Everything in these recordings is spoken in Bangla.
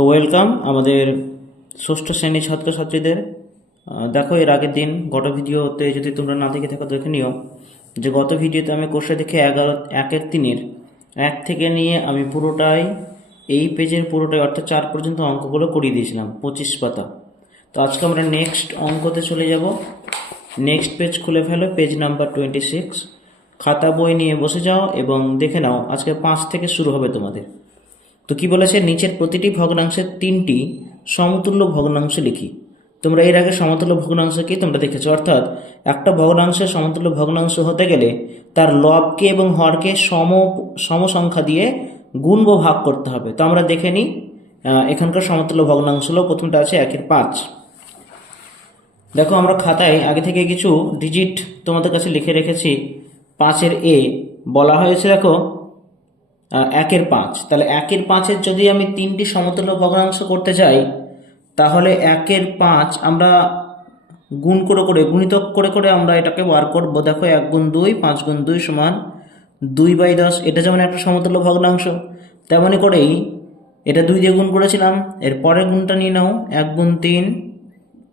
তো ওয়েলকাম আমাদের ষষ্ঠ শ্রেণীর ছাত্রছাত্রীদের। দেখো, এর আগের দিন গত ভিডিওতে যদি তোমরা না দেখে থাকো দেখে নিও যে গত ভিডিওতে আমি কোর্সে দেখে 11-1-3 এক থেকে নিয়ে আমি পুরোটাই এই পেজের পুরোটাই অর্থাৎ 4 পর্যন্ত অঙ্কগুলো করিয়ে দিয়েছিলাম 25 পাতা। তো আজকে আমরা নেক্সট অঙ্কতে চলে যাব। নেক্সট পেজ খুলে ফেলো, পেজ নাম্বার 26। খাতা বই নিয়ে বসে যাও এবং দেখে নাও আজকে 5 থেকে শুরু হবে তোমাদের। তো কি বলেছে, নিচের প্রতিটি ভগ্নাংশের 3টি সমতুল্য ভগ্নাংশ লিখি। তোমরা এর আগে সমতুল্য ভগ্নাংশ কি তোমরা দেখেছো, অর্থাৎ একটা ভগ্নাংশের সমতুল্য ভগ্নাংশ হতে গেলে তার লবকে এবং হরকে সম সংখ্যা দিয়ে গুণ বা ভাগ করতে হবে। তো আমরা দেখে নিই এখানকার সমতুল্য ভগ্নাংশ হলো, প্রথমটা আছে 1/5। দেখো, আমরা খাতায় আগে থেকে কিছু ডিজিট তোমাদের কাছে লিখে রেখেছি। 5-এর এ বলা হয়েছে, দেখো 1/5। তাহলে 1/5-এর যদি আমি 3টি সমতুল্য ভগ্নাংশ করতে চাই তাহলে 1/5 আমরা গুণ করে গুণিতক করে আমরা এটাকে বার করবো। দেখো 1 গুণ 2, 5 গুণ 2 সমান 2/10। এটা যেমন একটা সমতুল্য ভগ্নাংশ, তেমনই করেই এটা 2 দিয়ে গুণ করেছিলাম। এর পরের গুণটা নিয়ে নাও, 1 গুণ 3,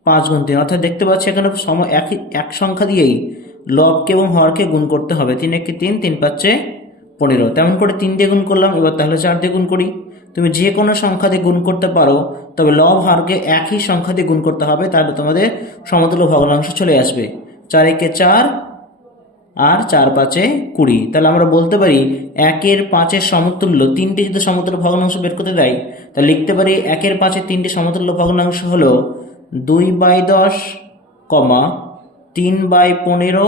5 গুণ 3। অর্থাৎ দেখতে পাচ্ছি এখানে এক সংখ্যা দিয়েই লবকে এবং হরকে গুণ করতে হবে। 3 3, 3 5 15। তেমন করে 3 দিয়ে গুণ করলাম। এবার তাহলে 4 দিয়ে গুণ করি। তুমি যে কোনো সংখ্যা দিয়ে গুণ করতে পারো, তবে লব হরকে একই সংখ্যা দিয়ে গুণ করতে হবে, তাহলে তোমাদের সমতুল্য ভগ্নাংশ চলে আসবে। 4 একে 4 আর 4 5 20। তাহলে আমরা বলতে পারি 1/5 সমতুল্য 3টি যদি সমতুল্য ভগ্নাংশ বের করতে দেয় তাহলে লিখতে পারি 1/5 3টি সমতুল্য ভগ্নাংশ হলো 2/10, 3/15,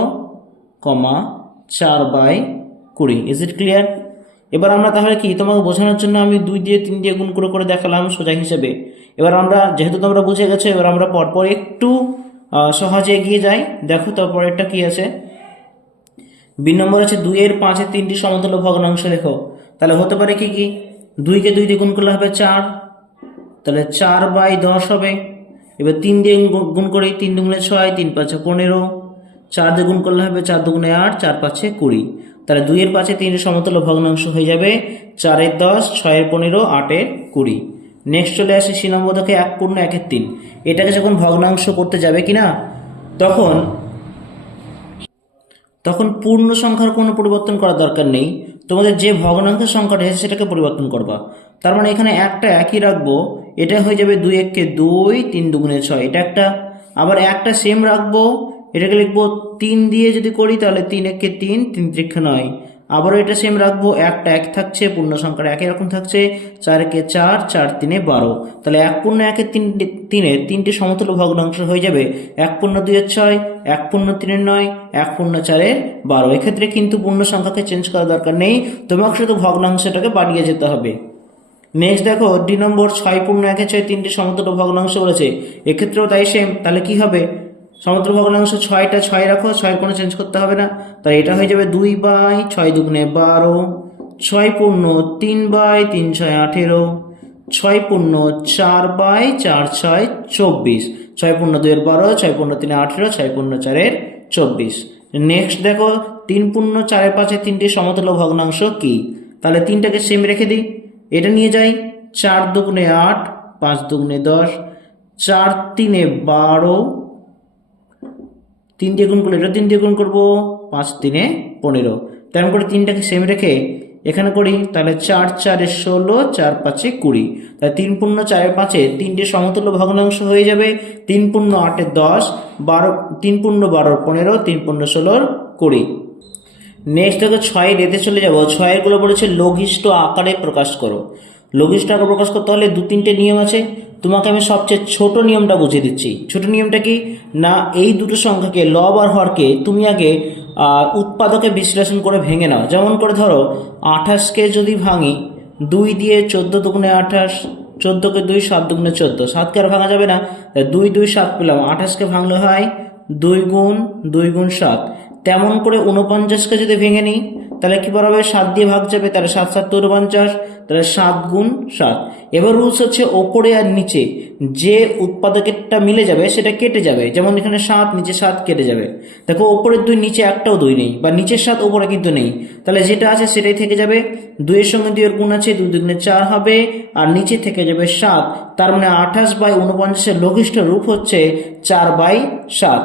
4/20। Is it clear? এবার আমরা তাহলে কি, তোমাকে বোঝানোর জন্য আমি 2 দিয়ে 3 দিয়ে গুণ করে দেখালাম সোজা হিসেবে। এবার আমরা যেহেতু তোমরা বুঝে গেছো, এবার আমরা পরপর একটু সহজে এগিয়ে যাই। দেখো তারপরেরটা কি আছে। বি নম্বর আছে 2/5 3টি সমতুল্য ভগ্নাংশ লেখো। তাহলে হতে পারে কি কি, 2কে 2 দিয়ে গুণ করলে হবে 4, তাহলে 4/10 হবে। এবার 3 দিয়ে গুণ করি, 3 দুগুণে 6, 3 5 15। 4 দিয়ে গুণ করলে হবে 4 দুগুণে 8, 4 5 20। তাহলে 2/5 3টি সমতুল্য ভগ্নাংশ হয়ে যাবে 4/10, 6/15, 8/20। নেক্সট চলে আসে সি নম্বর থেকে 1/1/3। এটাকে যখন ভগ্নাংশ করতে যাবে কিনা তখন পূর্ণ সংখ্যার কোনো পরিবর্তন করার দরকার নেই। তোমাদের যে ভগ্নাংশের সংখ্যাটা আছে সেটাকে পরিবর্তন করবা। তার মানে এখানে একটা একই রাখবো, এটা হয়ে যাবে 2 1 2, 3 দুগুণে 6, এটা একটা। আবার একটা সেম রাখবো, এটাকে লিখবো 3 দিয়ে যদি করি তাহলে 3 1 3, 3 3 9। আবারও এটা সেম রাখবো, একটা এক থাকছে, পূর্ণ সংখ্যার একই রকম থাকছে, 4 1 4, 4 3 12। তাহলে 1/1/3 3টি সমতুল্য ভগ্নাংশ হয়ে যাবে 1/2 6, 1/3 9, 1/4 12। এক্ষেত্রে কিন্তু পূর্ণ সংখ্যাকে চেঞ্জ করার দরকার নেই, তোমাকে শুধু ভগ্নাংশটাকে বাড়িয়ে যেতে হবে। নেক্সট দেখো ডি নম্বর 6/1 6 3টি সমতুল্য ভগ্নাংশ বলেছে। এক্ষেত্রেও তাই সেম। তাহলে কি হবে, সমতুল্য ভগ্নাংশ 6টা 6 রাখো, 6-এর কোনো চেঞ্জ করতে হবে না। তাহলে এটা হয়ে যাবে 2/6 দুগুণে 12, 6/3/3 6 18, 6/4/4 6 24, 6/2 12, 6/3 18, 6/4 24। নেক্সট দেখো 3/4/5 3টি সমতুল্য ভগ্নাংশ কি। তাহলে 3টাকে সেম রেখে দিই, এটা নিয়ে যাই। 4 দুগুণে 8, 5 দুগুণে 10, 4 3 12। 3 দিয়ে গুণ করলে এটা 3 দিয়ে গুণ করবো, 5 3 15। তেমন করে 3টাকে সেম রেখে এখানে করি, তাহলে 4 4 16, 4 5 20। তাহলে 3/4/5 3টি সমতুল্য ভগ্নাংশ হয়ে যাবে 3/8 10, 12 3/12 15, 3/16 20। নেক্সট দেখো 6 রেতে চলে যাব। 6 গুলো বলেছে লঘিষ্ঠ আকারে প্রকাশ করো। লঘিষ্ঠ আকারে প্রকাশ করতে হলে 2-3টে নিয়ম আছে। তোমাকে আমি সবচেয়ে ছোট নিয়মটা বুঝিয়ে দিচ্ছি। ছোট নিয়মটা কি না, এই দুটো সংখ্যাকে লব আর হরকে তুমি আগে উৎপাদকে বিশ্লেষণ করে ভেঙে নাও। যেমন করে ধরো 28কে যদি ভাঙি 2 দিয়ে, 14 দুগুণে 28, 14কে 2, 7 দুগুণে 14, 7কে আর ভাঙা যাবে না, 2 2 7 পেলাম। 28কে ভাঙলে হয় 2 গুণ 2 গুণ 7। তেমন করে 49কে যদি ভেঙে নিই তাহলে কি বলবে, 7 দিয়ে ভাগ যাবে, তাহলে 7 7 49, তাহলে 7 গুণ 7। এবার রুলস হচ্ছে ওপরে আর নিচে যে উৎপাদকেরটা মিলে যাবে সেটা কেটে যাবে, যেমন এখানে 7 নিচে 7 কেটে যাবে। দেখো ওপরের 2 নিচে একটাও 2 নেই, বা নিচের 7 ওপরে কিন্তু নেই, তাহলে যেটা আছে সেটাই থেকে যাবে। 2 এর সঙ্গে 2 এর গুণ আছে, 2 দুগুণে 4 হবে, আর নিচে থেকে যাবে 7। তার মানে 28/49 এর লঘিষ্ঠ রূপ হচ্ছে 4/7।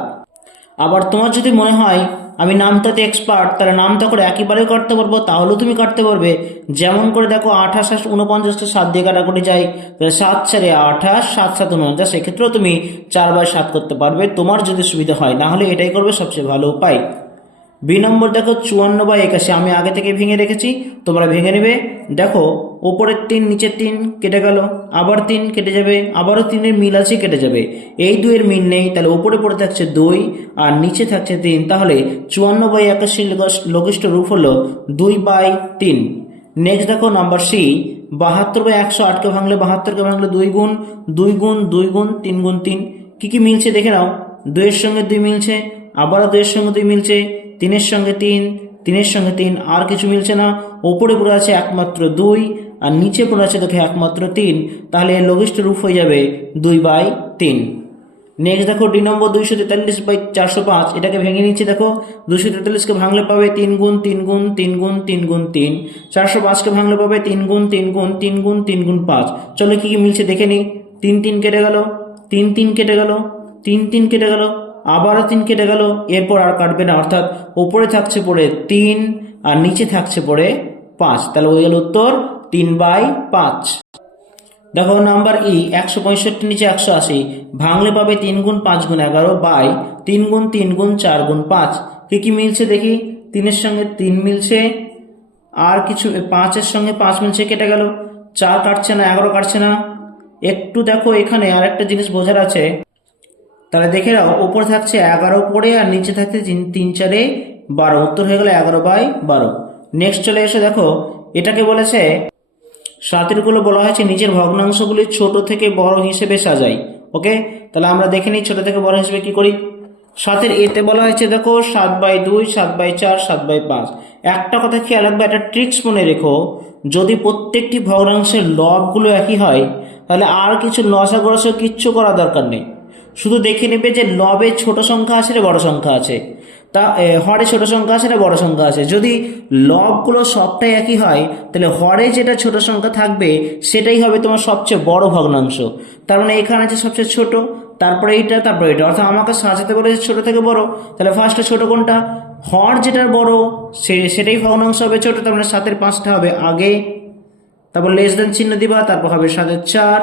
আবার তোমার যদি মনে হয় আমি নামটাতে এক্সপার্ট, তাহলে নামটা করে একইবারেও কাটতে পারবো, তাহলেও তুমি কাটতে পারবে। যেমন করে দেখো 28 আর 49টা 7 দিয়ে কাটাকুটি যায়, তাহলে 7 4 28, 7 7 49, সেক্ষেত্রেও তুমি 4/7 করতে পারবে তোমার যদি সুবিধা হয়, না হলে এটাই করবে সবচেয়ে ভালো উপায়। বি নম্বর দেখো 54/81, আমি আগে থেকে ভেঙে রেখেছি, তোমরা ভেঙে নেবে। দেখো ওপরের 3 নিচের 3 কেটে গেল, আবার 3 কেটে যাবে, আবারও 3-এর মিল আছে কেটে যাবে, এই 2 এর মিল নেই, তাহলে উপরে পড়ে থাকছে 2 আর নিচে থাকছে 3, তাহলে 54/81 লঘিষ্ঠ রূপ হলো 2/3। নেক্সট দেখো নাম্বার সি 72/108কে ভাঙলে 72কে ভাঙলে 2 গুণ 2 গুণ 2 গুণ 3 গুণ 3। কি কি মিলছে দেখে নাও, 2 এর সঙ্গে 2 মিলছে, আবারও 2 এর সঙ্গে 2 মিলছে, 3 এর সঙ্গে 3, 3 এর সঙ্গে 3, আর কিছু মিলছে না। ওপরে পড়ে আছে একমাত্র 2 আর নিচে পড়ে আছে দেখো একমাত্র 3, তাহলে এর লঘিষ্ঠ রূপ হয়ে যাবে 2/3। নেক্সট দেখো ডি নম্বর 243/405, এটাকে ভেঙে নিচ্ছে। দেখো 243কে ভাঙলে পাবে 3 গুণ 3 গুণ 3 গুণ 3 গুণ 3, 405কে ভাঙলে পাবে 3 গুণ 3 গুণ 3 গুণ 3 গুণ 5। চলো কি কি মিলছে দেখে নি। 3 3 কেটে গেল, 3 3 কেটে গেল, 3 3 কেটে গেল, আবারও 3 কেটে গেল, এরপর আর কাটবে না, অর্থাৎ ওপরে থাকছে পড়ে 3 আর নিচে থাকছে পড়ে 5, তাহলে ওই হলো উত্তর 3/5। দেখো নাম্বার ই 165 নিচে 180, ভাঙলে পাবে 3 গুণ 5 গুণ 11 বাই 3 গুণ 3 গুণ 4 গুণ 5। কি কি মিলছে দেখি, 3 এর সঙ্গে 3 মিলছে, আর কিছু 5 এর সঙ্গে 5 মিলছে, কেটে গেল, 4 কাটছে না, 11 কাটছে না। একটু দেখো এখানে আর একটা জিনিস বোঝার আছে, তাহলে দেখে নাও ওপরে থাকছে 11 পড়ে আর নিচে থাকছে 3 4 12, উত্তর হয়ে গেল 11/12। নেক্সট চলে এসে দেখো এটাকে বলেছে 7 গুলো বলা হয়েছে নিচের ভগ্নাংশগুলি ছোট থেকে বড় হিসেবে সাজাই। ওকে, তাহলে আমরা দেখে নিই ছোট থেকে বড় হিসেবে কি করি। 7 এতে বলা হয়েছে দেখো 7/2, 7/4, 7/5। একটা কথা খেয়াল রাখবে, একটা ট্রিক্স মনে রেখো, যদি প্রত্যেকটি ভগ্নাংশের লবগুলো একই হয় তাহলে আর কিছু লসাগু কিচ্ছু করা দরকার নেই, শুধু দেখে নেবে যে লবে ছোট সংখ্যা আছে না বড় সংখ্যা আছে, তা হরে ছোট সংখ্যা আছে না বড় সংখ্যা আছে। যদি লবগুলো সবটাই একই হয় তাহলে হরে যেটা ছোট সংখ্যা থাকবে সেটাই হবে তোমার সবচেয়ে বড় ভগ্নাংশ। তার মানে এখানে আছে সবচেয়ে ছোট, তারপরে এইটা, তারপরে এটা, অর্থাৎ আমাকে সাজাতে বলেছে ছোট থেকে বড়, তাহলে ফার্স্টে ছোট কোনটা, হর যেটার বড় সেটাই ভগ্নাংশ হবে ছোট, তার মানে 7-এর 5টা হবে আগে, তারপর লেস দেন চিহ্ন দিবা, তারপর হবে 7-এর 4,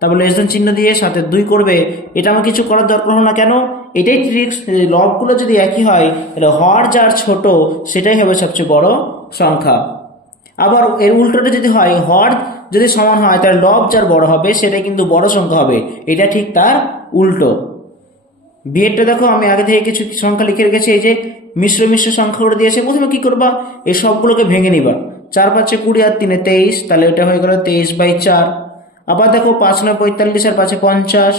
তারপর লেস দেন চিহ্ন দিয়ে 7-এর 2 করবে। এটা আমার কিছু করার দরকার হলো না, কেন, এটাই ট্রিক্স। লবগুলো যদি একই হয় তাহলে হর যার ছোট সেটাই হবে সবচেয়ে বড় সংখ্যা। আবার এর উল্টোটা যদি হয়, হর যদি সমান হয় তাহলে লব যার বড় হবে সেটাই কিন্তু বড় সংখ্যা হবে, এটা ঠিক তার উল্টো। বিয়েরটা দেখো আমি আগে থেকে কিছু সংখ্যা লিখে রেখেছি, এই যে মিশ্র মিশ্র সংখ্যা করে দিয়েছে। প্রথমে কি করবা, এই সবগুলোকে ভেঙে নিবা, 4 5 20 আর 3 23, তাহলে এটা হয়ে গেল 23/4। আবার দেখো 5 9 45 আর 5 50,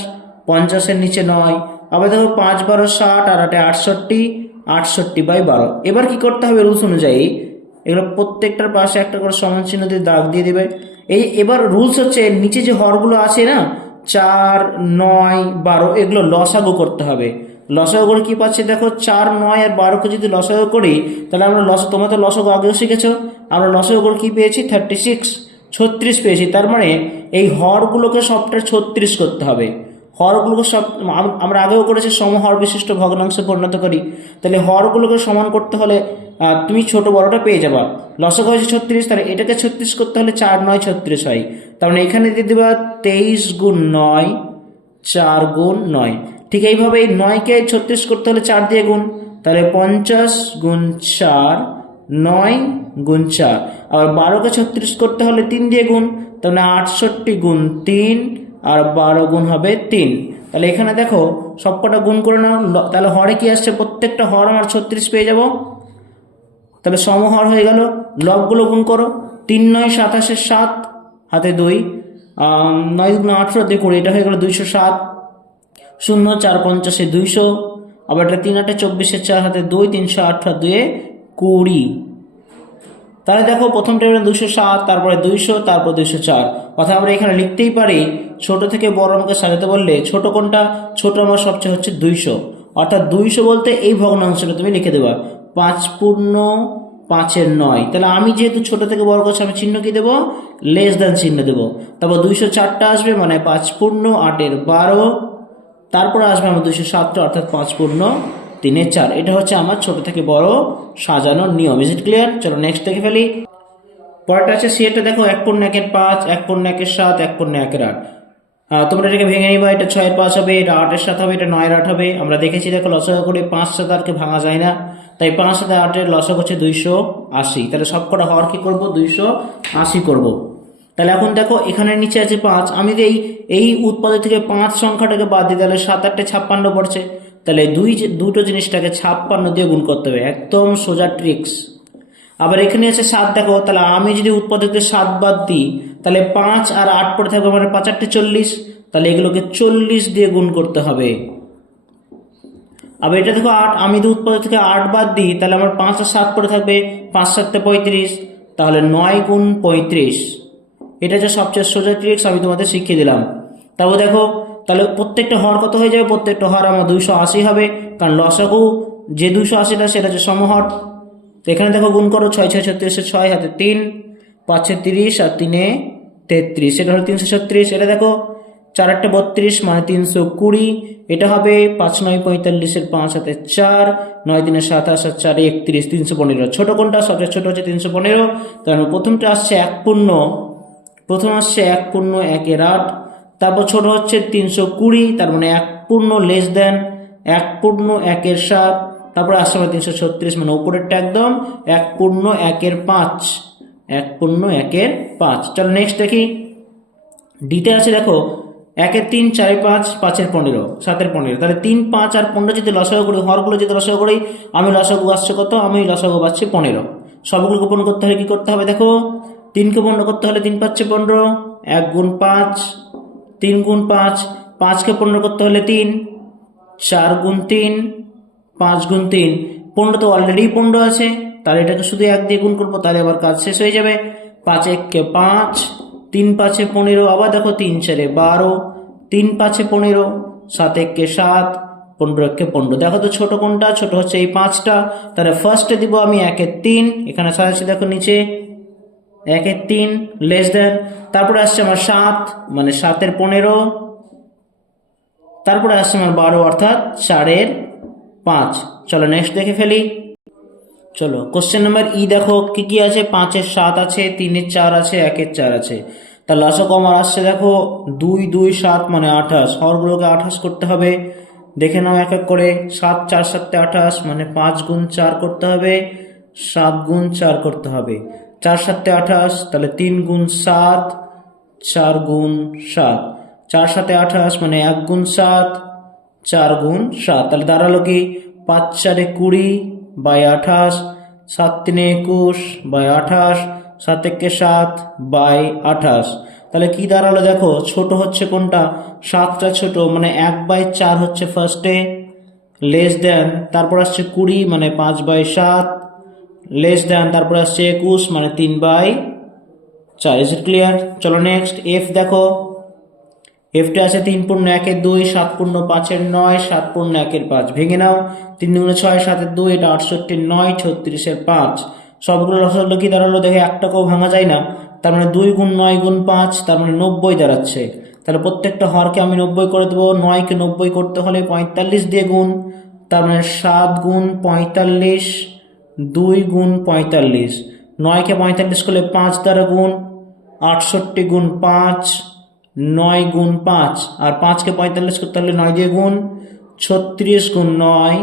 50-এর নিচে 9। আবার দেখো 5 12 60 আর 8 68, 68/12। এবার কি করতে হবে, রুলস অনুযায়ী এগুলো প্রত্যেকটার পাশে একটা করে সমান চিহ্ন দিয়ে দাগ দিয়ে দিবে। এবার রুলস হচ্ছে নিচে যে হরগুলো আছে না 4 9 12, এগুলো লসাগু করতে হবে। লসাগু করে কি পাচ্ছি দেখো, 4 9 আর 12কে যদি লসাগু করি তাহলে আমরা তোমরা তো লসাগু আগেও শিখেছো, আমরা লসাগু করে কি পেয়েছি 36, 36 পেয়েছি। তার মানে এই হরগুলোকে সবটা 36 করতে হবে। হরগুলোকে সব আমরা আগেও করেছি সমহর বিশিষ্ট ভগ্নাংশে পরিণত করি, তাহলে হরগুলোকে সমান করতে হলে তুমি ছোট বড়টা পেয়ে যাবা। লসাগু হয়েছে 36, তাহলে এটাকে 36 করতে হলে 4 9 36 হয়, তার মানে এখানে দিয়ে দেবা 23 গুণ 9, 4 গুণ 9। ঠিক এইভাবে এই 9কে 36 করতে হলে 4 দিয়ে গুণ, তাহলে 50 গুণ 4, 9 গুণ 4। আবার 12কে 36 করতে হলে 3 দিয়ে গুণ, তাহলে 68 গুণ 3 আর 12 গুণ হবে 3। তাহলে এখানে দেখো সবকটা গুণ করে নাও, তাহলে হরে কি আসছে, প্রত্যেকটা হর আমার 36 পেয়ে যাব, তাহলে সমহর হয়ে গেল। লবগুলো গুণ করো, 3 9 27 7 হাতে 2, 9 গুণ 18 দিয়ে 20, এটা হয়ে গেল 207। 0 4 50 200, আবার এটা 3 8 24 4 হাতে 2, 308 2 20। তাহলে দেখো প্রথম টেবিলে 207, তারপরে 200, তারপর 204। অর্থাৎ আমরা এখানে লিখতেই পারি ছোট থেকে বড় অঙ্কে সাজাতে বললে ছোট কোনটা, ছোট আমার সবচেয়ে হচ্ছে 200। অর্থাৎ 200 বলতে এই ভগ্নাংশটা তুমি লিখে দেবা 5 পূর্ণ 5-এর 9। তাহলে আমি যেহেতু ছোট থেকে বড় করছি আমি চিহ্ন কি দেবো, লেস দ্যান চিহ্ন দেবো। তারপর 204টা আসবে মানে 5 পূর্ণ 8-এর 12। তারপরে আসবে আমার 207টা অর্থাৎ 5 পূর্ণ 3-এর 4। এটা হচ্ছে আমার ছোট থেকে বড় সাজানোর নিয়ম। Is it clear? চলো নেক্সট দেখে ফেলি। পরেরটা আছে সিএটা, দেখো 1 পূর্ণ 1-এর 5, 1 পূর্ণ 1-এর 7, 1 পূর্ণ 1-এর 8। তোমরা এটাকে ভেঙে নিবা, এটা 6-এর 5 হবে, এটা 8-এর 7 হবে, এটা 9-এর 8 হবে। আমরা দেখেছি দেখো লসাগু করে 5 সাথে 8কে ভাঙা যায় না, তাই 5 সাথে 8-এর লসাগু হচ্ছে 280। তাহলে সবকটা হওয়ার কি করব, 280 করব। তাহলে এখন দেখো এখানে নিচে আছে 5, আমি যদি এই উৎপাদক থেকে 5 সংখ্যাটাকে বাদ দিই তাহলে 7-8 56 পড়ছে। তাহলে দুটো জিনিসটাকে 56 দিয়ে গুণ করতে হবে, একদম সোজা ট্রিক্স। আবার এখানে আছে 7, দেখো তাহলে আমি যদি উৎপাদকে 7 বাদ দিই তাহলে 5 আর 8 পড়ে থাকবে, মানে 5-8 40। তাহলে এগুলোকে 40 দিয়ে গুণ করতে হবে। আবার এটা দেখো 8, আমি যদি উৎপাদক থেকে 8 বাদ দিই তাহলে আমার 5 আর 7 পড়ে থাকবে, 5-7 35। তাহলে 9 গুণ 35। এটা হচ্ছে সবচেয়ে সোজা ট্রিক্স, আমি তোমাদের শিখিয়ে দিলাম। তারপর দেখো তাহলে প্রত্যেকটা হর কত হয়ে যাবে, প্রত্যেকটা হর আমার 280 হবে, কারণ লসাগু যে 280টা সেটা হচ্ছে সমহর। তো এখানে দেখো গুণ করো, 6 6 36, 6 হাতে 3, 5 30 আর 3 33, এটা হলো 336। এটা দেখো 4 8 32 মানে 320। এটা হবে 5 9 45, 5 হাতে 4, 9 3 27 আর 4 31, 315। ছোট কোনটা, সবচেয়ে ছোট হচ্ছে 315। তাহলে প্রথমটা আসছে 1 পূর্ণ, প্রথম আসছে 1 পূর্ণ 1-এর 8, তারপর ছোট হচ্ছে 320, তার মানে 1 পূর্ণ লেস দেন 1 পূর্ণ 1-এর 7, তারপরে আসছে 336 মানে উপরেরটা একদম 1 পূর্ণ 1-এর 5, 1 পূর্ণ 1-এর 5। চলো নেক্সট দেখি। ডিতে আছে দেখো 1-এর 3, 4-এর 5, 5-এর 15, 7-এর 15। তাহলে 3 5 আর 15 যদি লসাগু করি, হরগুলো যদি লসাগু করি, আমি লসাগু আসছে কত, আমি লসাগু পাচ্ছি 15। সবগুলোকে পূর্ণ করতে হলে কি করতে হবে, দেখো 3কে পূর্ণ করতে হলে 3 পাচ্ছে 15, 1 গুণ 5, 3 গুণ 5, 5কে পূর্ণ করতে হলে 3, 4 গুণ 3, 5 গুণ 3। 15 তো অলরেডি 15 আছে, তাহলে এটাকে শুধু 1 দিয়ে গুণ করবো, তাহলে আবার কাজ শেষ হয়ে যাবে। 5 1-কে 5, 3 5-এ 15, আবার দেখো 3 4-এ 12, 3 5-এ 15, 7 1-কে 7, 15 1-কে 15। দেখো তো ছোট কোনটা, ছোট হচ্ছে এই 5টা। তাহলে ফার্স্টে দিব আমি 1-এর 3, এখানে সাজাচ্ছি দেখো নিচে 1-এর 3 লেস দেন, তারপরে আসছে আমার 7 মানে 7-এর 15, তারপরে আসছে আমার 12 অর্থাৎ 4-এর 5। চলো নেক্সট দেখে ফেলি। চলো কোশ্চেন নাম্বার ই, দেখো কি কি আছে, 5-এর 7 আছে, 3-এর 4 আছে, 1-এর 4 আছে। তার লসাগু আমার আসছে দেখো 2 2 7 মানে 28, হরগুলোকে 28 করতে হবে। দেখে নাও এক এক করে, 7 4 7 28 মানে 5 গুণ 4 করতে হবে, 7 গুণ 4 করতে হবে, 4 7 28, তাহলে 3 গুণ 7, 4 গুণ 7, 4 7 28 মানে 1 গুণ 7, 4 গুণ 7। তাহলে দাঁড়ালো কি 5 4-এ 20 বাই 28, 7 3-এ 21 বাই 28, 7 1-কে 7 বাই 28। তাহলে কি দাঁড়ালো দেখো, ছোট হচ্ছে কোনটা, 7টা ছোট, মানে 1/4 হচ্ছে ফার্স্টে, লেস দেন, তারপর আসছে 20 মানে 5/7, লেস দেন, তারপর আসছে 21 মানে 3/4। Is it clear? চলো নেক্সট এফ, দেখো এফটা আছে 3 পূর্ণ 1-এর 2, 7 পূর্ণ 5-এর 9, 7 পূর্ণ 1-এর 5। ভেঙে নাও, 3 দুগুণে 6, 7-এর 2, এটা 68, 9 36-এর 5। সবগুলো লসাগু কি দাঁড়ালো দেখে, একটাকেও ভাঙা যায় না, তার মানে 2 গুণ 9 গুণ 5, তার মানে 90 দাঁড়াচ্ছে। তাহলে প্রত্যেকটা হরকে আমি 90 করে দেবো, 9-কে 90 করতে হলে 45 দিয়ে গুণ, তার মানে 7 গুণ 45, 2 গুণ 45, 9-কে 45 করলে 5 দ্বারা গুণ, 68 গুণ 5, 9 গুণ 5, আর 5-কে 45 করতে হলে 9 দিয়ে গুণ, 36 গুণ 9,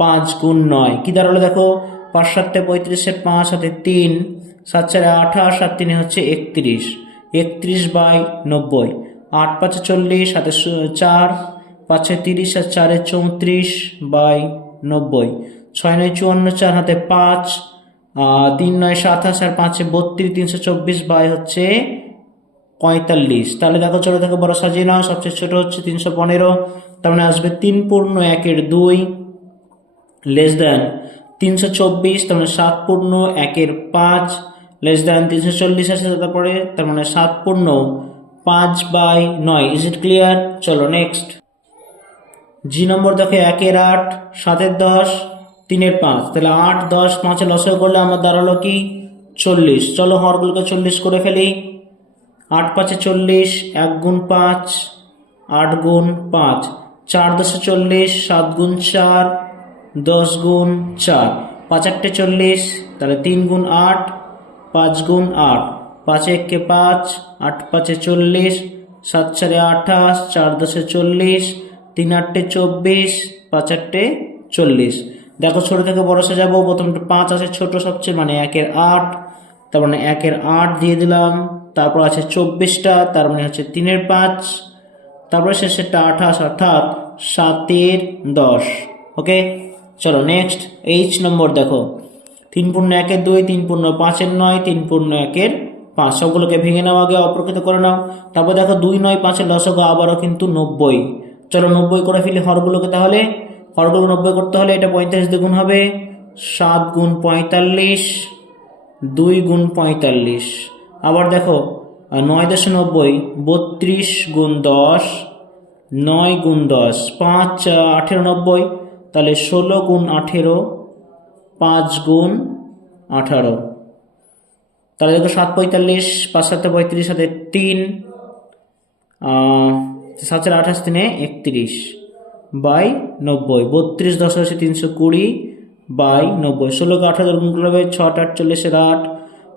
5 গুণ 9। কি দাঁড়ালো দেখো, 5 7 35, 5 হাতে 3, 7 4 28 আর 3 হচ্ছে 31, 31/90, 8 5 40 হাতে 4, 5 30 আর 4 34/90, 6 9 54, 4 হাতে 5, 3 9 27 আর 5 32, 324 বাই হচ্ছে 45। তাহলে দেখো ছোট থেকে বড় সাজিয়ে নাও, সবচেয়ে ছোট হচ্ছে 315, তার মানে আসবে 3 পূর্ণ 1-এর 2 লেস দেন 324, তার মানে 7 পূর্ণ 1 এর 5 লেস দ্যান 340 আছে তারপরে, তার মানে 7 পূর্ণ 5/9। Is it clear? চলো নেক্সট। জি নম্বর দেখো 1 এর 8, 7 এর 10, 3 এর 5, তাহলে 8, 10, 5 এর লসাগু করলে আমার দাঁড়ালো কি 40। চলো হরগুলোকে 40 করে ফেলি। 8 5 40, 1 গুণ 5, 8 গুণ 5, 4 10 40, 7 গুণ 4, 10 গুণ 4, 5 8 40, তাহলে 3 গুণ 8, 5 গুণ 8, 5 1 5, 8 5 40, 7 4 28, 4 10 40, 3 8 24, 5 8 40। দেখো ছোট থেকে বড় সাজাবো। প্রথমটা 5 আছে ছোট সবচেয়ে, মানে 1 এর 8, তার মানে 1 এর 8 দিয়ে দিলাম। তারপর আছে 24টা, তার মানে হচ্ছে 3 এর 5, তারপরে শেষেরটা 28 অর্থাৎ 7 এর 10। ওকে, চলো নেক্সট। এইচ নম্বর দেখো 3 পূর্ণ 1 এর 2, 3 পূর্ণ 5 এর 9, 3 পূর্ণ 1 এর 5। সবগুলোকে ভেঙে নাও, আগে অপ্রকৃত করে নাও। তারপর দেখো 2 9 5 এর লসাগু আবারও কিন্তু 90। চলো 90 করে ফেলি হরগুলোকে। তাহলে হরগুলো 90 করতে হলে এটা 35 দ্বিগুণ হবে, 7 গুণ 45, 2 গুণ 45। আবার দেখো 9 10 90, 32 গুণ 10, 9 গুণ 10, 5 18 90, তাহলে 16 গুণ 18, 5 গুণ 18। তাহলে দেখো 7 45, 5 7 35, সাথে 3, 7 28 3 31 বাই 90, 32 10 হচ্ছে 320 বাই 90। 16 কে 18 গুণ করলে হবে 6 48 এর 8,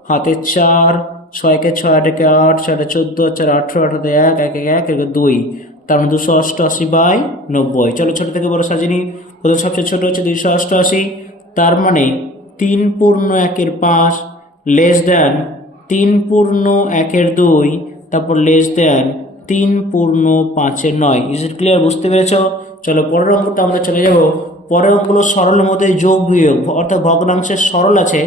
হাতে 4, 6 কে 6 8 কে 8, 6 14, 4 18, 18 1 1 1 1 2, তার মানে 288 বাই 90। চলো ছোট থেকে বড় সাজিনি। প্রথম সবচেয়ে ছোট হচ্ছে 288, তার মানে 3 পূর্ণ 1 এর 5 লেস দ্যান 3 পূর্ণ 1 এর 2, তারপর লেস দ্যান 3 পূর্ণ 5 এর 9। Is it clear? বুঝতে পেরেছো? চলো পরের অঙ্কটা আমরা চলে যাব। পরের অঙ্কগুলো সরলের মধ্যে যোগ বিয়োগ, অর্থাৎ ভগ্নাংশের সরল আছে।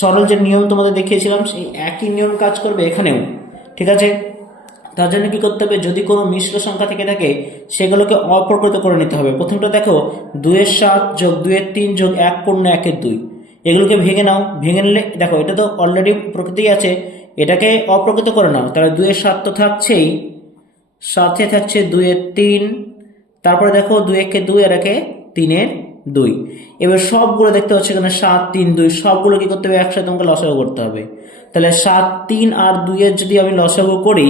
সরল যে নিয়ম তোমাদের দেখিয়েছিলাম সেই একই নিয়ম কাজ করবে এখানেও, ঠিক আছে? তার জন্য কি করতে হবে, যদি কোনো মিশ্র সংখ্যা থেকে থাকে সেগুলোকে অপ্রকৃত করে নিতে হবে। প্রথমটা দেখো 2 এর 7 যোগ 2 এর 3 যোগ 1 পূর্ণ 1 এর 2, এগুলোকে ভেঙে নাও। ভেঙে নিলে দেখো এটা তো অলরেডি প্রকৃতি আছে, এটাকে অপ্রকৃত করে নাও। তাহলে 2 এর 7 তো থাকছেই, সাথে থাকছে 2 এর 3, তারপরে দেখো 2 একে 2 আর একে 3 এর 2। এবার সবগুলো দেখতে পাচ্ছি এখানে 7 3 2, সবগুলো কি করতে হবে, একসাথে তোমাকে লসাগু করতে হবে। তাহলে 7 3 আর 2 এর যদি আমি লসাগু করি,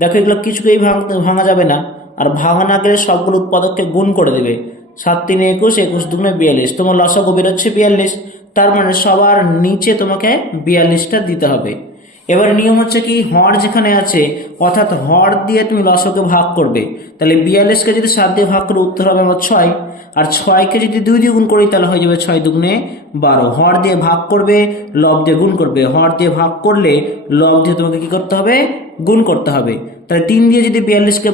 দেখো এগুলো কিছুতেই ভাঙা যাবে না। আর ভাঙা না গেলে সবগুলো উৎপাদককে গুণ করে দেবে। 7 3 21, 21 2 42, তোমার লসাগু বেরোচ্ছে 42। তার মানে সবার নিচে তোমাকে 42টা দিতে হবে। এবার নিয়ম হচ্ছে কি, হর যেখানে আছে অর্থাৎ হর দিয়ে তুমি লসাগুকে ভাগ করবে। তাহলে 42কে যদি 7 দিয়ে ভাগ করে উত্তর হবে আমার 6, আর 6কে যদি 2 দিয়ে গুণ করি তাহলে হয়ে যাবে 6 দুগুণে 12। হর দিয়ে ভাগ করবে, লব দিয়ে গুণ করবে। হর দিয়ে ভাগ করলে লব দিয়ে তোমাকে কি করতে হবে, গুণ করতে হবে। তাহলে 3 দিয়ে যদি 42কে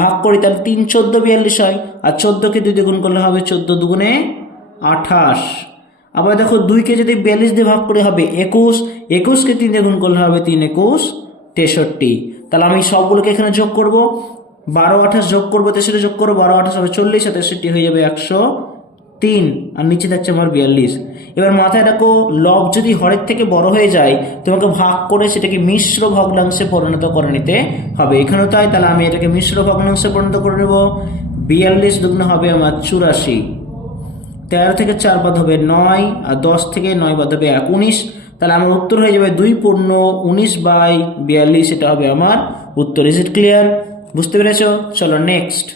ভাগ করি তাহলে 3 14 42 হয়, আর 14কে 2 দিয়ে গুণ করলে হবে 14 দুগুণে 28। আবার দেখো 2কে যদি 42 দিয়ে ভাগ করে হবে 21, 21কে 3 দিয়ে গুণ করলে হবে 3 21 63। তাহলে আমি সবগুলোকে এখানে যোগ করব, 12 28 যোগ করবো, 63 যোগ করবো, 12 28 হবে 40, আর 63 হয়ে যাবে 103, আর নিচে থাকছে আমার 42। এবার মাথায় রাখো, লব যদি হরের থেকে বড় হয়ে যায় তোমাকে ভাগ করে সেটাকে মিশ্র ভগ্নাংশে পরিণত করে নিতে হবে। এখানেও তাই, তাহলে আমি এটাকে মিশ্র ভগ্নাংশে পরিণত করে নেব। 42 দুগুণে হবে আমার 84, 13 থেকে 4 বাদ হবে 9, আর 10 থেকে 9 বাদ হবে 19। তাহলে আমার উত্তর হয়ে যাবে 2 পূর্ণ 19 বাই 42, এটা হবে আমার উত্তর। Is it clear? বুঝতে পেরেছো? চলো নেক্সট।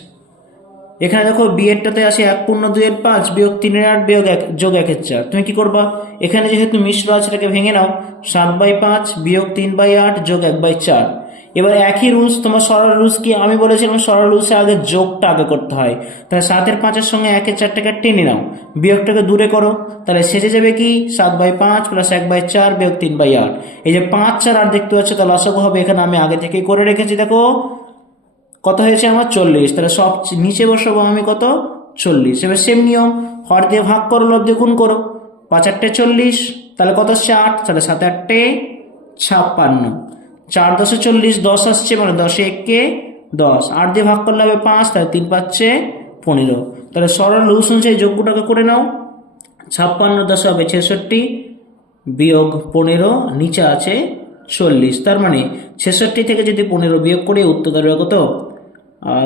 এখানে দেখো বিয়েরটাতে আসে 1 পূর্ণ 2 এর 5 বিয়োগ 3 এর 8 বিয়োগ 1 যোগ 1 এর 4। তুমি কি করবা, এখানে যেহেতু মিশ্র আছে এটাকে ভেঙে নাও। 7/5 বিয়োগ 3/8 যোগ 1/4। এবার একই রুলস, তোমার সরল রুলস কি আমি বলেছিলাম, সরল রুলসে আগে যোগটা আগে করতে হয়। তাহলে 7 এর 5 এর সঙ্গে 1 এর 4টাকে টেনে নাও, বিয়োগটাকে দূরে করো, তাহলে শেষে যাবে কি 7/5 প্লাস 1/4 বিয়োগ 3/8। এই যে 5 4 8 দেখতে পাচ্ছ, তাহলে লসাগু হবে এখানে আমি আগে থেকেই করে রেখেছি। দেখো কত হয়েছে আমার 40, তাহলে সব নিচে বসাবো আমি কত 40। এবার সেম নিয়ম, হর দিয়ে ভাগ করো, লব দিয়ে গুণ করো। 5 8 40, তাহলে কত আসছে 8, তাহলে 7 8 56, 4 10 40, 10 আসছে, মানে 10 1 10, 8 দিয়ে ভাগ করলে হবে 5, তাহলে 3 5 15। তাহলে সরল রুলস অনুযায়ী যোগ্যটাকে করে নাও। 56 হবে 66 বিয়োগ 15, নিচে আছে 40। তার মানে 66 থেকে যদি 15 বিয়োগ করে উত্তর দাঁড়াবে কত?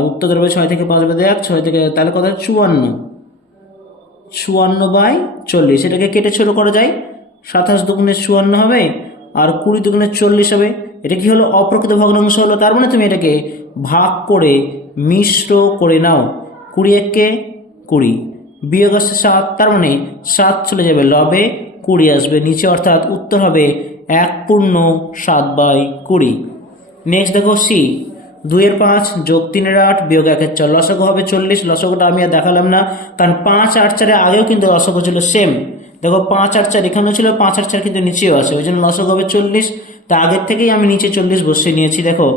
উত্তর দাঁড়াবে 6 থেকে 5 বাদে 1, 6 থেকে, তাহলে কত? 54/40। এটাকে কেটে ছোট করা যায়, 27 দুগুণে 54 হবে আর 20 দুগুণে 40 হবে। এটা কি হলো? অপ্রকৃত ভগ্নাংশ হলো। তার মানে তুমি এটাকে ভাগ করে মিশ্র করে নাও। 20 একে 20, বিয়োগ আসছে 7, তার মানে 7 চলে যাবে লবে, 20 আসবে নিচে, অর্থাৎ উত্তর হবে 1/7/20। নেক্সট দেখো সি, 2/5 যোগ 3/8 বিয়োগ 1/4, লসাগু হবে 40। লসাগুটা আমি আর দেখালাম না, কারণ 5 8 4 আগেও কিন্তু লসাগু ছিল সেম। দেখো 5 8 4 এখানেও ছিল, 5 8 4 কিন্তু নিচেও আছে, ওই জন্য লসাগু হবে 40। তা আগের থেকেই আমি নিচে 40 বসিয়ে নিয়েছি। দেখো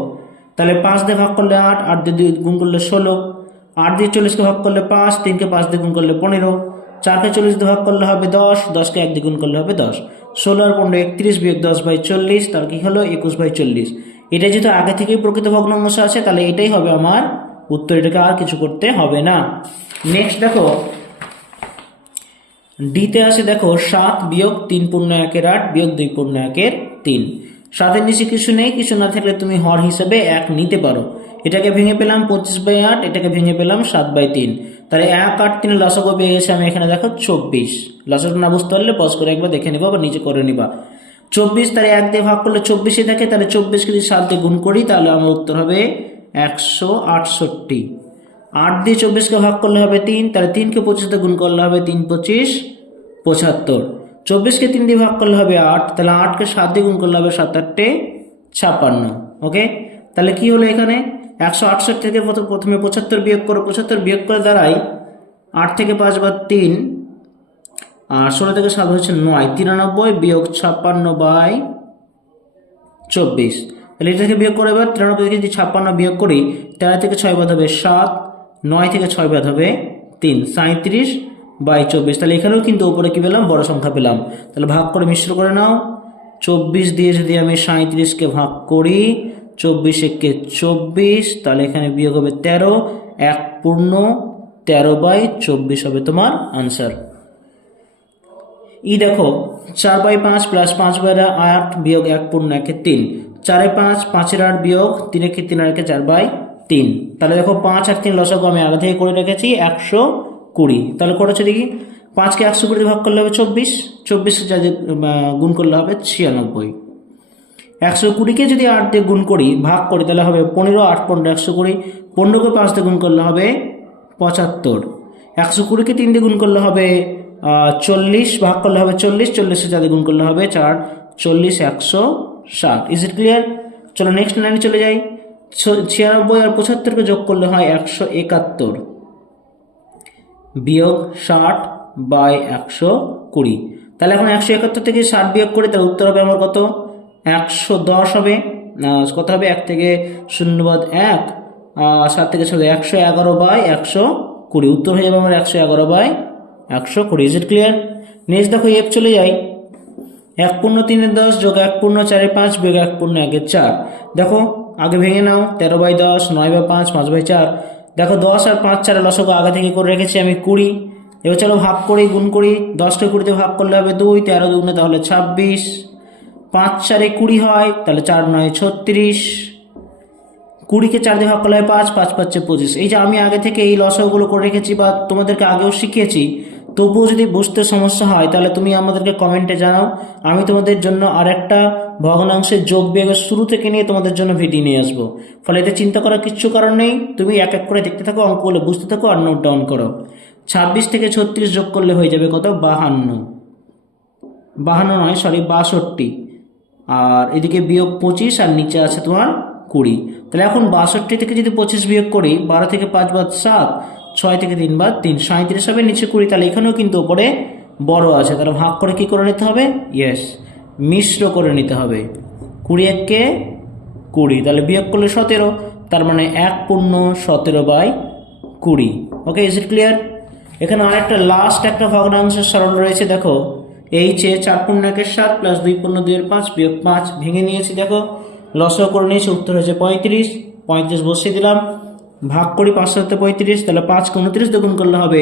তাহলে 5 দিয়ে ভাগ করলে 8, 8 দিয়ে গুণ করলে 16, 8 দিয়ে 40কে ভাগ করলে 5, 3কে 5 দিয়ে গুণ করলে 15, 4কে 40 দিয়ে ভাগ করলে হবে 10, 10কে 1 দিয়ে গুণ করলে হবে 10। 16 আর 15 31 বিয়োগ 10/40, তার কি হলো? 21/40। এটা যেহেতু আগে থেকেই প্রকৃত ভগ্নাংশ আছে, তাহলে এটাই হবে আমার উত্তর, এটাকে আর কিছু করতে হবে না। নেক্সট দেখো ডিতে আসে, দেখো 7 বিয়োগ 3/1 বিয়োগ 2/1 7-এর নিচে কিছু নেই, কিছু না থাকলে তুমি হর হিসেবে 1 নিতে পারো। এটাকে ভেঙে পেলাম 25/8, এটাকে ভেঙে পেলাম 7/3, তাহলে 1 8 3 লসাগু পেয়ে গেছে আমি এখানে। দেখো 24, লসাগু না বুঝতে পারলে পজ করে একবার দেখে নিবা বা নিচে করে নিবা। 24, তাহলে 1 দিয়ে ভাগ করলে 24 থাকে, তাহলে 24কে যদি 7 দিয়ে গুণ করি তাহলে আমার উত্তর হবে 168। 8 দিয়ে 24কে ভাগ করলে হবে 3, তাহলে 3কে 25 দিয়ে গুণ করলে হবে 3 25 75। 24কে 3 দিয়ে ভাগ করলে হবে 8, তাহলে 8কে 7 দিয়ে গুণ করলে হবে 7 8 56। ওকে, তাহলে কি হলো এখানে? 168 থেকে প্রথমে 75 বিয়োগ করো, 75 বিয়োগ করে দাঁড়াই 8 থেকে 5 বাদ 3, আর 16 থেকে 7 হচ্ছে 9, 93 বিয়োগ 56/24। তাহলে এটা থেকে বিয়োগ করে, এবার 93 থেকে যদি 56 বিয়োগ করি, 13 থেকে 6 বাদ হবে 7, 9 থেকে 6 বাদ হবে 3, 37/24। তাহলে এখানেও কিন্তু উপরে কি পেলাম? বড় সংখ্যা পেলাম। তাহলে ভাগ করে মিশ্র করে নাও। 24 দিয়ে যদি আমি 37কে ভাগ করি, 24 একে 24, তাহলে এখানে বিয়োগ হবে 13, 1/13/24 হবে তোমার আনসার। ই দেখো 4/5 প্লাস 5/8 বিয়োগ 1/3, 4/5 5/8 বিয়োগ 3/3 4/3। তাহলে দেখো 5 আর 3 লসাগু আমি আগে থেকে করে রেখেছি 120। তাহলে করেছে দেখি, 5কে 120 ভাগ করলে হবে 24, 24 গুণ করলে হবে 96। 120কে যদি 8 দিয়ে গুণ করি ভাগ করি তাহলে হবে 15, 8 15 120, 15কে 5 দিয়ে গুণ করলে হবে 75, 120কে 3 দিয়ে গুণ করলে হবে 40, ভাগ করলে হবে 40, 40 4 দিয়ে গুণ করলে হবে 4, 40 160। Is it clear? চলো নেক্সট লাইনে চলে যাই। 96 আর 75কে যোগ করলে হয় 171 বিয়োগ 60/120। তাহলে এখন 171 থেকে 60 বিয়োগ করি, তাহলে উত্তর হবে আমার কত? 110 হবে। কত হবে? 1 থেকে 0 বাদ 1, 7 থেকে 6 111/120, উত্তর হয়ে যাবে আমার 111/120। Is it clear? নেক্সট দেখো এফ চলে যাই। 1/3 যোগ 1/4 বিয়োগ 1/1 দেখো আগে ভেঙে নাও। 13/10, 9/5, 5/4। দেখো 10 আর 5 4 লসাগু আগে থেকে করে রেখেছি আমি 20। এবার চলো ভাগ করি, গুণ করি। 10কে 20 ভাগ করলে হবে 2, 13 দুগুণে তাহলে 26, 5 4 20 হয়, তাহলে 4 9 36, 20কে 4 দিয়ে ভাগ করলে হয় 5, 5 5 25। এই যে আমি আগে থেকে এই লসাগুলো করে রেখেছি বা তোমাদেরকে আগেও শিখিয়েছি, তবুও যদি বুঝতে সমস্যা হয় তাহলে তুমি আমাদেরকে কমেন্টে জানাও। আমি তোমাদের জন্য আরেকটা ভগ্নাংশের যোগ বিয়োগের শুরু থেকে নিয়ে তোমাদের জন্য ভিডিও নিয়ে আসবো। ফলে এতে চিন্তা করার কিচ্ছু কারণ নেই, তুমি এক এক করে দেখতে থাকো, অঙ্কগুলো বুঝতে থাকো আর নোট ডাউন করো। 26 থেকে 36 যোগ করলে হয়ে যাবে কত? 52, 52 নয় সরি 62, আর এদিকে বিয়োগ 25 আর নিচে আছে তোমার 20। তাহলে এখন 62 থেকে যদি 25 বিয়োগ করি, 12 থেকে 5 বাদ 7, 6 থেকে 3 বাদ 3, 37 হবে, নিচে 20। তাহলে এখানেও কিন্তু উপরে বড় আছে, তাহলে ভাগ করে কি করে নিতে হবে? ইয়েস, মিশ্র করে নিতে হবে। 20 একে 20, তাহলে বিয়োগ করলে 17, তার মানে 1/17/20। ওকে, ইজ ইট ক্লিয়ার? এখানে আরেকটা লাস্ট একটা ভগ্নাংশের সরল রয়েছে। দেখো এইচে 4/1 প্লাস 2/2 বিয়োগ 5 ভেঙে নিয়েছি। দেখো লসাগু করে নিয়েছি, উত্তর হয়েছে 35। 35 বসিয়ে দিলাম, ভাগ করি 5 সাথে 35, তাহলে 5কে 29 দিয়ে গুণ করলে হবে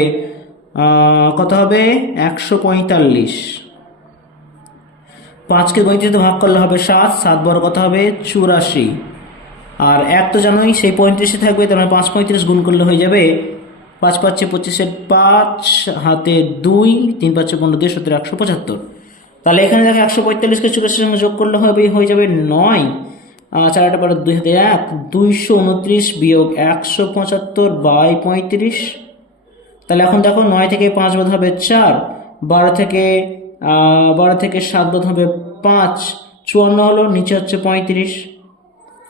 কত হবে 145। 5কে 35 ভাগ করলে হবে 7, 7 বড় কত হবে 84। আর 1 তো জানোই সেই 35-এ থাকবে, তার মানে 5 35 গুণ করলে হয়ে যাবে 5 5 25-এর 5 হাতে 2, 3 5 15 2 17 175। তাহলে এখানে দেখো 145কে 84-এর সঙ্গে যোগ করলে হয়ে যাবে 9, 4 8 12 2 হাতে 1, 229 বিয়োগ 175/35। তাহলে এখন দেখো 9 থেকে 5 বাদ হবে 4, 12 থেকে 7 বাদ হবে 5, 54 হলো, নিচে হচ্ছে 35।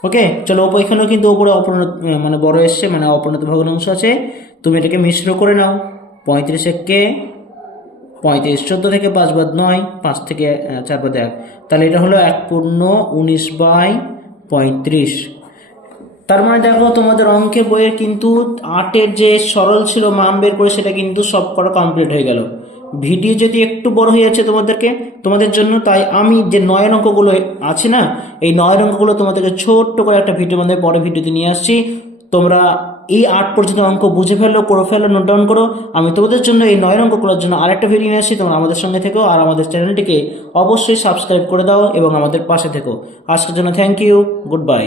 ওকে, চলো এখানেও কিন্তু উপরে অপূর্ণাঙ্ক মানে বড় এসছে, মানে অপূর্ণাঙ্ক ভগ্নাংশ আছে, তুমি এটাকে মিশ্র করে নাও। 35 কে 35, 14 থেকে 5 বাদ 9, 5 থেকে 4 বাদ 1, তাহলে এটা হলো 1/19/35। তার মানে দেখো তোমাদের অঙ্কের বইয়ের কিন্তু 8-এর যে সরল ছিল মান বের করে সেটা কিন্তু সব করা কমপ্লিট হয়ে গেল। ভিডিও যদি একটু বড় হয়ে যাচ্ছে তোমাদের জন্য, তাই আমি যে 9-এর অঙ্কগুলো আছে না, এই 9-এর অঙ্কগুলো তোমাদেরকে ছোট্ট করে একটা ভিডিওর মধ্যে পরে ভিডিওতে নিয়ে আসছি। তোমরা এই 8 পর্যন্ত অঙ্ক বুঝে ফেলো, করে ফেলো, নোট ডাউন করো। আমি তোমাদের জন্য এই 9-এর অঙ্কগুলোর জন্য আরেকটা ভিডিও নিয়ে আসছি। তোমরা আমাদের সঙ্গে থেকো আর আমাদের চ্যানেলটিকে অবশ্যই সাবস্ক্রাইব করে দাও এবং আমাদের পাশে থেকো। আজকের জন্য থ্যাংক ইউ, গুড বাই।